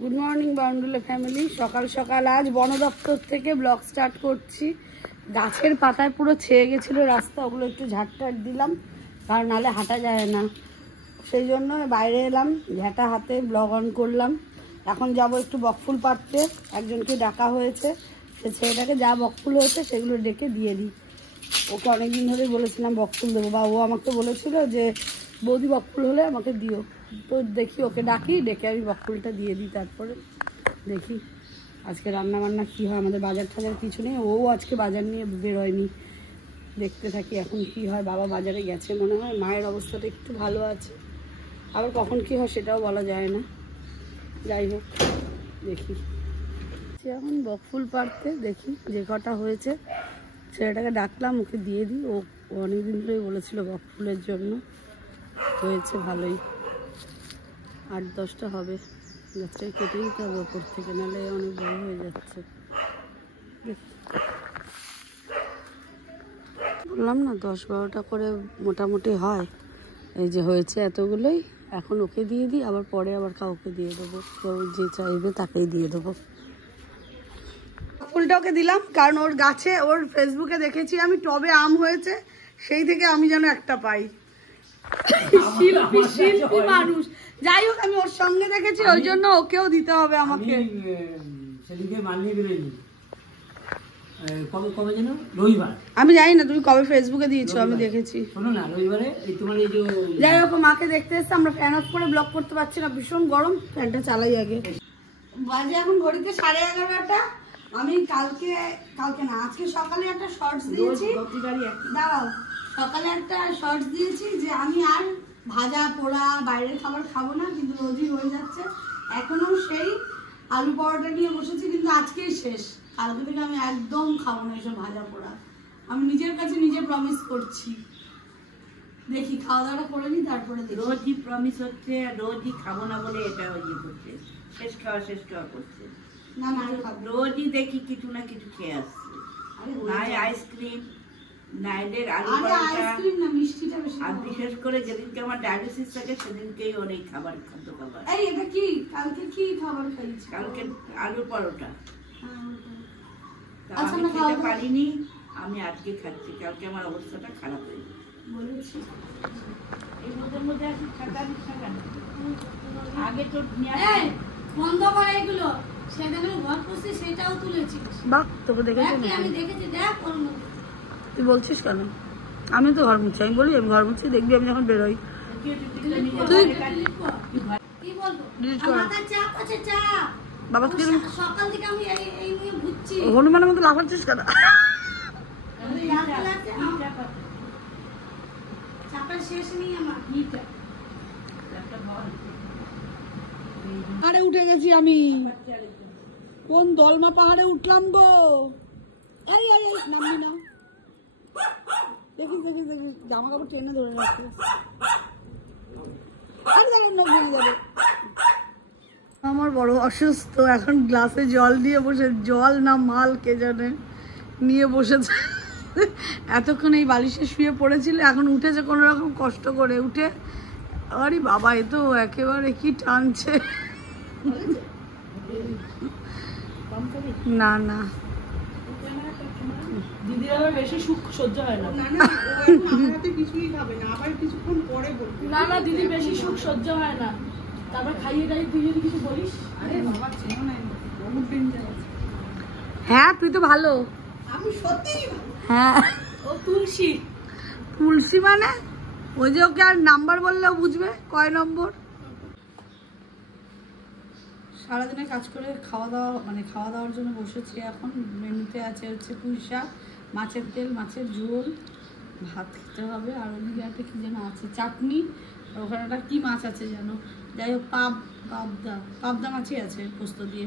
Good morning বাউন্ডুলে family. সকাল সকাল আজ বন দপ্তর থেকে ব্লগ স্টার্ট করছি। গাছের পাতায় পুরো ছেয়ে গেছিলো রাস্তা, ওগুলো একটু ঝাড়টাট দিলাম, কারণ নাহলে হাঁটা যায় না। সেই জন্য বাইরে এলাম, ঝাঁটা হাতে ব্লগ অন করলাম। এখন যাব একটু বকফুল পাড়তে, একজনকে ডাকা হয়েছে, সে ছেলেটাকে যা বকফুল হয়েছে সেগুলো ডেকে দিয়ে দিই। ওকে অনেকদিন ধরেই বলেছিলাম বকফুল দেবো, বা ও আমাকে বলেছিল যে বৌদি বকফুল হলে আমাকে দিও। তো দেখি ওকে ডাকি, ডেকে আমি বকফুলটা দিয়ে দিই। তারপরে দেখি আজকে রান্না বান্না কী হয়। আমাদের বাজার টাজার কিছু নেই, ও আজকে বাজার নিয়ে বেরোয়নি। দেখতে থাকি এখন কি হয়। বাবা বাজারে গেছে মনে হয়, মায়ের অবস্থাটা একটু ভালো আছে, আবার কখন কি হয় সেটাও বলা যায় না। যাই হোক দেখি, এখন বকফুল পাড়তে দেখি যে কটা হয়েছে ছেলেটাকে ডাকলাম, ওকে দিয়ে দিই। ও অনেকদিন ধরেই বলেছিল বকফুলের জন্য, হয়েছে ভালোই, 8-10টা হবে। গাছটাকে কেটে দিতে হবে ওপর থেকে, নাহলে অনেক বড় হয়ে যাচ্ছে। বললাম না 10-12টা করে মোটামুটি হয়। এই যে হয়েছে এতগুলোই, এখন ওকে দিয়ে দিই, আবার পরে আবার কাউকে দিয়ে দেবো, যে চাইবে তাকেই দিয়ে দেবো। ফুলটা ওকে দিলাম কারণ ওর গাছে, ওর ফেসবুকে দেখেছি আমি টবে আম হয়েছে, সেই থেকে আমি যেন একটা পাই। শিল্পী মানুষ, যাই হোক আমি ওর সঙ্গে দেখেছি, ওই জন্য ওকেও দিতে হবে আমাকে। আমি জানি না তুমি কবে ফেসবুকে দিয়েছো, আমি দেখেছি। যাই হোক মাকে দেখতে এসছে, আমরা ফ্যান অফ করে ব্লক করতে পারছি না, ভীষণ গরম, ফ্যানটা চালাই আগে। বাজে এখন ঘড়িতে 11:30। আমি কালকে না আজকে সকালে একটা শর্টস দিয়েছি, দাঁড়াও, সকালে একটা শর্টস দিয়েছি যে আমি আর ভাজা পোড়া বাইরের খাবার খাবো না, কিন্তু রোজই হয়ে যাচ্ছে। এখনো সেই আলু পরোটা নিয়ে বসেছি, কিন্তু আজকেই শেষ। কালকে থেকে আমি একদম খাবো না এসব ভাজা পোড়া, আমি নিজের কাছে নিজে প্রমিস করছি। দেখি খাওয়া দাওয়াটা করে নি, তারপরে রোজই প্রমিস হচ্ছে, রোজই খাবো না বলে এটা ওই করছে, শেষ খাওয়া করছে। না না রোজই দেখি কিছু না কিছু খেয়ে আসছে, নাই আইসক্রিম, নাইলের আলু পরোটা, আর বিশেষ করে যেদিনকে আমার ডায়াবেটিস থাকে সেদিনকেই অনেক খাবার খাদ্য খাবার। এটা কি কালকে কি খাবার খাইছি? কালকে আলু পরোটা আমি খেতে পারিনি, আমি আজকে খাচ্ছি। কালকে আমার অবস্থাটা খারাপ হয়ে বলেছি। এই মধ্যে আসি আগে তো বন্ধ করে এগুলো, সেখানে ঘর করছি সেটাও তুলেছিস। বাহ, তোকে দেখেছি আমি, দেখেছি। দেখ তুই বলছিস কেন? আমি তো ঘর মুছি, আমি বলি আমি ঘর মুছি, দেখবি আমি যখন বেরোই। তুই কি বলবো, আমার চা আছে, চা বাবা তুই সকাল থেকে আমি এই নিয়ে ঘুরছি। হনুমানের মতো লাফাচ্ছিস কেন? চাপা শেষ নেই আমার। পাহাড়ে উঠে গেছি আমি, কোন দলমা পাহাড়ে উঠলাম গো। এই নামবি না, দেখিস জামা কাপড় টেনে ধরে রাখছে। আমার বড় অসুস্থ, এখন গ্লাসে জল দিয়ে বসে, জল না মাল কে জানে নিয়ে বসেছে। এতক্ষণ এই বালিশে শুয়ে পড়েছিল, এখন উঠেছে কোনো রকম কষ্ট করে উঠে। আরে বাবা, এ তো একেবারে কি টানছে। না না দিদির আবার বেশি সুখ সহ্য হয় না। কিছুই খাবে না, আবার কিছুক্ষণ পরে বলবে। না দিদি বেশি সুখ সহ্য হয় না, তারপর খাইয়ে দাইয়ে তুই যদি কিছু বলিস। আরে বাবা চেনো না, বহুত ডেঞ্জার। হ্যাঁ তুই তো ভালো। আমি সত্যি হ্যাঁ। ও তুলসী মানে ওই যে ওকে আর নাম্বার বললেও বুঝবে কয় নম্বর। সারাদিনে কাজ করে খাওয়া দাওয়ার জন্য বসেছি। এখন মেনুতে আছে হচ্ছে পুঁই শাক, মাছের তেল, মাছের ঝোল, ভাত খেতে হবে। আর ওদিকে একটা কি যেন আছে চাটনি, ওখানে একটা কি মাছ আছে যেন, যাই হোক পাবদা মাছই আছে পোস্ত দিয়ে।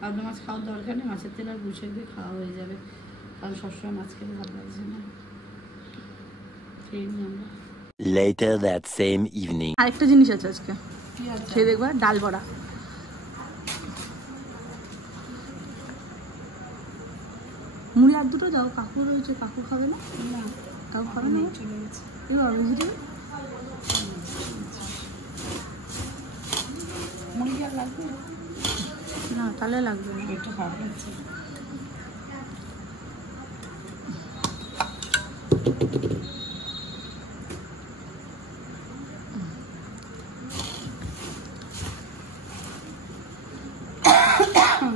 পাবদা মাছ খাওয়ার দরকার নেই, মাছের তেল আর পুঁই শাক দিয়ে খাওয়া হয়ে যাবে, কারণ সবসময় মাছ খেতে ভালো লাগছে না। খেয়ে নিই আমরা। Later that same evening. আরেকটা জিনিস আছে আজকে, খেয়ে দেখবা, ডাল বড়া। মুড়ি আর দুটো দাও, কাকু রয়েছে, কাকু খাবে না? না কাকু খাবে না, চলে গেছে। এবার ভেজিটেবল মুড়ি আর লাগবে। না তাহলে লাগবে না, একটু খারাপ লাগছে।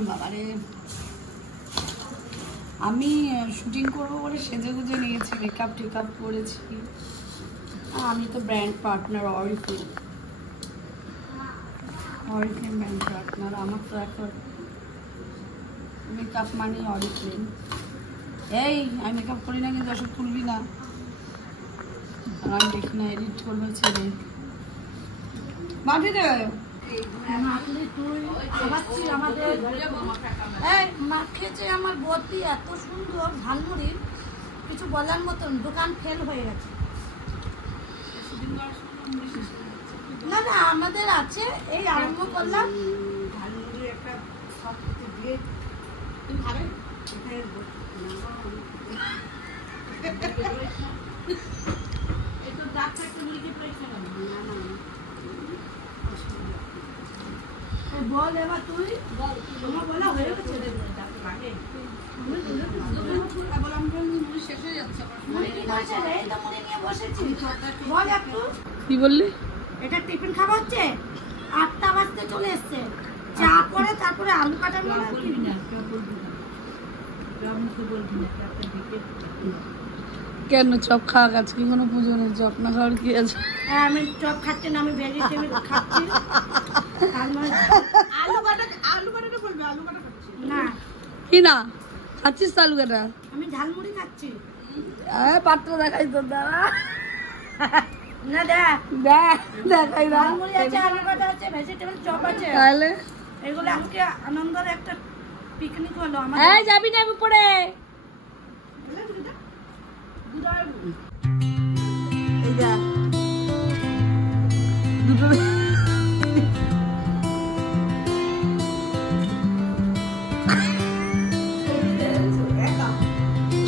বাবারে, আমি শুটিং করবো বলে সেজে গুজে নিয়েছি, মেকআপ টেকআপ করেছি। আমি তো brand partner Oriflame brand partner. আমার তো এখন মেকআপ মানে অরিফ্লেম। এই আমি মেকআপ করি না কিন্তু ওসব তুলবি না, আমি দেখি না, এডিট করবে ছেলে। মাটি রে মা খেয়েছে আমার বদ্দি এত সুন্দর ঝালমুড়ি, কিছু বলার মতন, দোকান ফেল হয়ে গেছে। না না আমাদের আছে, এই আরম্ভ করলাম। বল এবার তুই তোমার বলা হয়ে গেছে, কি বললি? এটা টিফিন খাওয়া হচ্ছে, 8টা বাজতে চলে এসছে, চা করে তারপরে আলু কাটার মনে কেন চপ খাওয়া গেছে কি? কোনো পুজো নেই, চপ না খাওয়ার কি আছে? হ্যাঁ আমি চপ খাচ্ছি না, আমি ভেজিটেবল খাচ্ছি। না কি না খাচ্ছিস আলু কাটা? আমি ঝালমুড়ি খাচ্ছি। পাত্র দেখাই তোর দ্বারা না, দেখাই ঝালমুড়ি আছে, আলু কাটা আছে, ভেজিটেবল চপ আছে। তাহলে এগুলো আজকে আনন্দের একটা পিকনিক হলো আমাদের। এই যাবি না উপরে? এই যা দুটো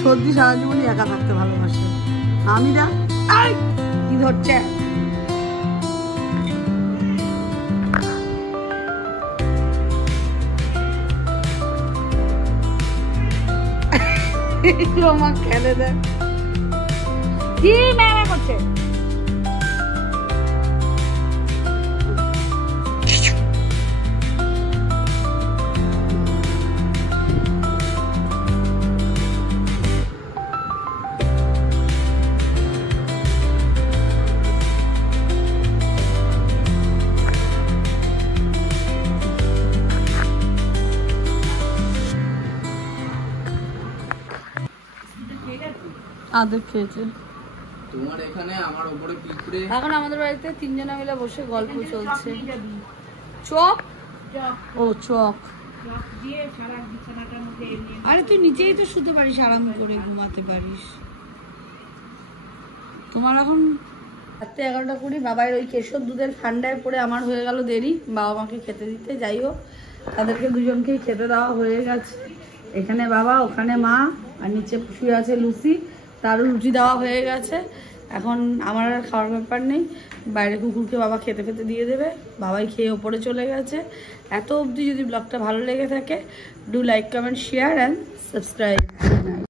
সর্দি সারা জীবনই একা থাকতে ভালোবাসে। আমি না কি ধরছে আমার খেলে দেয় কি ম্যামা করছে। আদর খেয়েছে তোমার এখানে, আমার উপরে পিঁপড়ে। এখন আমাদের বাড়িতে 3 জনা মিলে বসে গল্প চলছে। চক ও চক, আরে তুই নিচেই তো শুতে পারিস, আরাম করে ঘুমাতে পারিস। তোমার এখন রাত্রে 11টা 20, বাবার ওই কেশর দুধের ঠান্ডায় পড়ে আমার হয়ে গেল দেরি বাবা মাকে খেতে দিতে। যাই হোক তাদেরকে দুজনকেই খেতে দেওয়া হয়ে গেছে। এখানে বাবা, ওখানে মা, আর নিচে শুয়ে আছে লুসি, তারও রুটি দেওয়া হয়ে গেছে। এখন আমার আর খাওয়ার ব্যাপার নেই, বাইরে কুকুরকে বাবা খেতে খেতে দিয়ে দেবে। বাবাই খেয়ে ওপরে চলে গেছে। এত অবধি যদি ব্লগটা ভালো লেগে থাকে, do like, comment, share and subscribe.